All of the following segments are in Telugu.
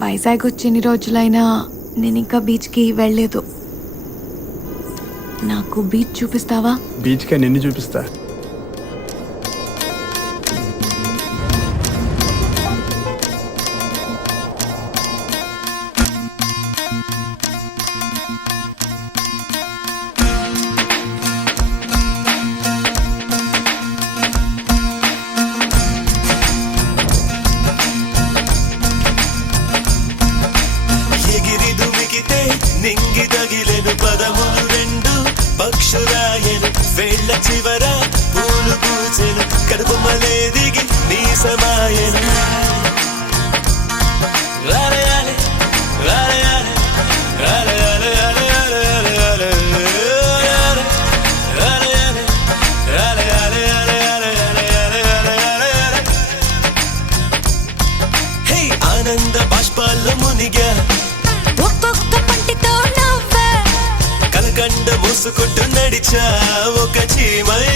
వైజాగ్ వచ్చి ఎన్ని రోజులైనా నేను ఇంకా బీచ్కి వెళ్ళలేదు. నాకు బీచ్ చూపిస్తావా? బీచ్కే నిన్ను చూపిస్తా. నింగి తగిలెను పదములు రెండు పక్షురాయను వేళ్ళ చివర పూలు పూచెను కడుపుమలే దిగి నీ సమాయను ఆనంద బాష్పాల్లో మునిగా కలకండ మూసుకుంటూ నడిచా ఒక చీమై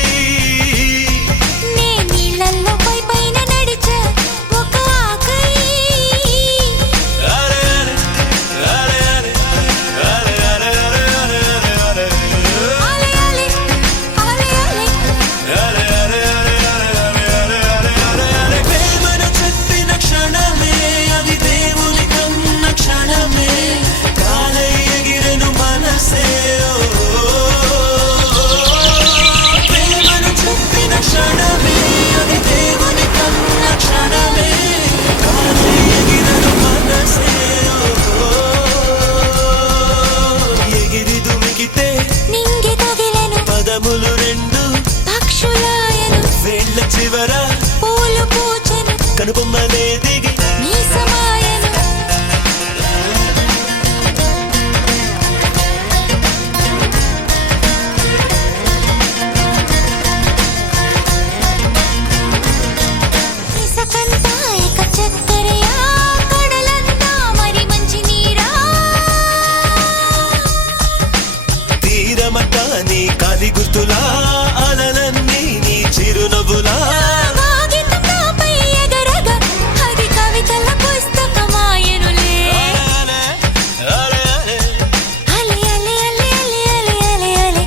నీళ్ళల్లో పైన నడిచా ఒక ఆకై ప్రేమను చెప్పిన క్షణమే అది దేవుని కన్న క్షణమే కాలై ఎగిరెను మనసే ప్రేమను చెప్పిన క్షణమే అది దేవుని కన్న క్షణమే కాలై ఎగిరెను మనసే ఎగిరి దుమికితే నింగి తగిలెను పదములు రెండు పక్షులాయను వేళ్ళ చివర పూలు పూచెను కనుబొమ్మలే దిగి నీ సమాయను ఇసకంతా ఇక చక్కరయా కడలంతా మరి మంచి నీరా తీరమట నీ కాలి గుర్తులా అలలన్నీ నీ చిరునవ్వులా కాగితంపై ఎగరగా అది కవితల పుస్తకమాయనులే అలే అలే అలే అలే అలే అలే అలే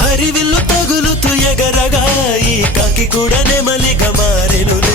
హరివిల్లు తగులుతూ ఎగరగా ఈ కాకి కూడా నెమలిగా మారెనులే